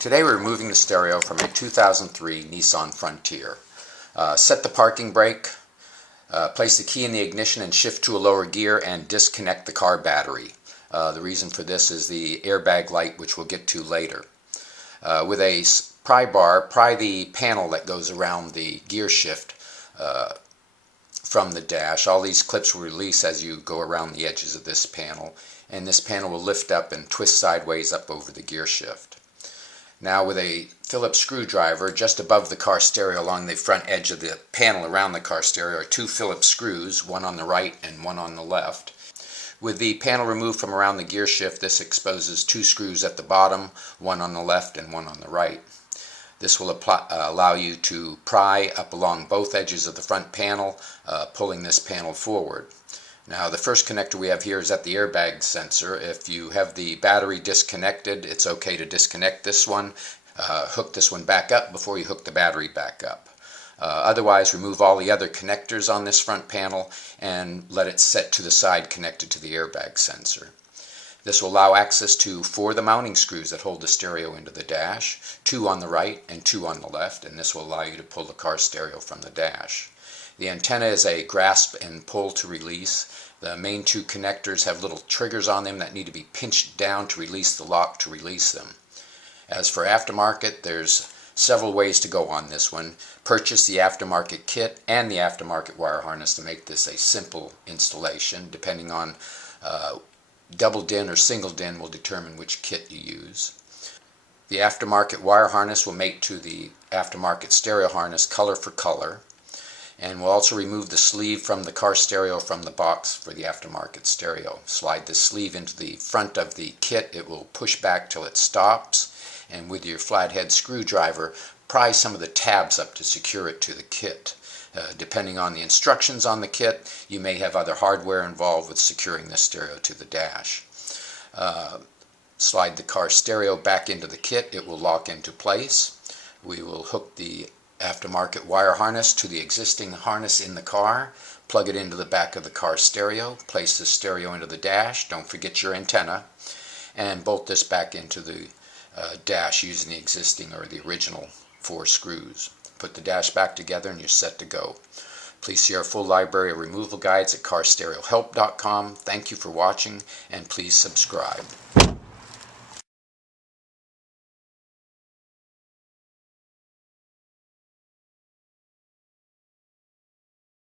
Today we're removing the stereo from a 2003 Nissan Frontier. Set the parking brake, place the key in the ignition and shift to a lower gear and disconnect the car battery. The reason for this is the airbag light, which we'll get to later. With a pry bar, pry the panel that goes around the gear shift from the dash. All these clips will release as you go around the edges of this panel, and this panel will lift up and twist sideways up over the gear shift. Now with a Phillips screwdriver, just above the car stereo along the front edge of the panel around the car stereo are two Phillips screws, one on the right and one on the left. With the panel removed from around the gear shift, this exposes two screws at the bottom, one on the left and one on the right. This will allow you to pry up along both edges of the front panel, pulling this panel forward. Now the first connector we have here is at the airbag sensor. If you have the battery disconnected, it's okay to disconnect this one. Hook this one back up before you hook the battery back up. Otherwise, remove all the other connectors on this front panel and let it set to the side connected to the airbag sensor. This will allow access to 4 of the mounting screws that hold the stereo into the dash, 2 on the right and 2 on the left, and this will allow you to pull the car stereo from the dash. The antenna is a grasp and pull to release. The main 2 connectors have little triggers on them that need to be pinched down to release the lock to release them. As for aftermarket, there's several ways to go on this one. Purchase the aftermarket kit and the aftermarket wire harness to make this a simple installation. Depending on double DIN or single DIN will determine which kit you use. The aftermarket wire harness will mate to the aftermarket stereo harness color for color, and we'll also remove the sleeve from the car stereo from the box for the aftermarket stereo. Slide the sleeve into the front of the kit. It will push back till it stops, and with your flathead screwdriver pry some of the tabs up to secure it to the kit. Depending on the instructions on the kit, you may have other hardware involved with securing the stereo to the dash. Slide the car stereo back into the kit. It will lock into place. We will hook the aftermarket wire harness to the existing harness in the car, plug it into the back of the car stereo, place the stereo into the dash, don't forget your antenna, and bolt this back into the dash using the existing or the original 4 screws. Put the dash back together and you're set to go. Please see our full library of removal guides at carstereohelp.com. Thank you for watching, and please subscribe.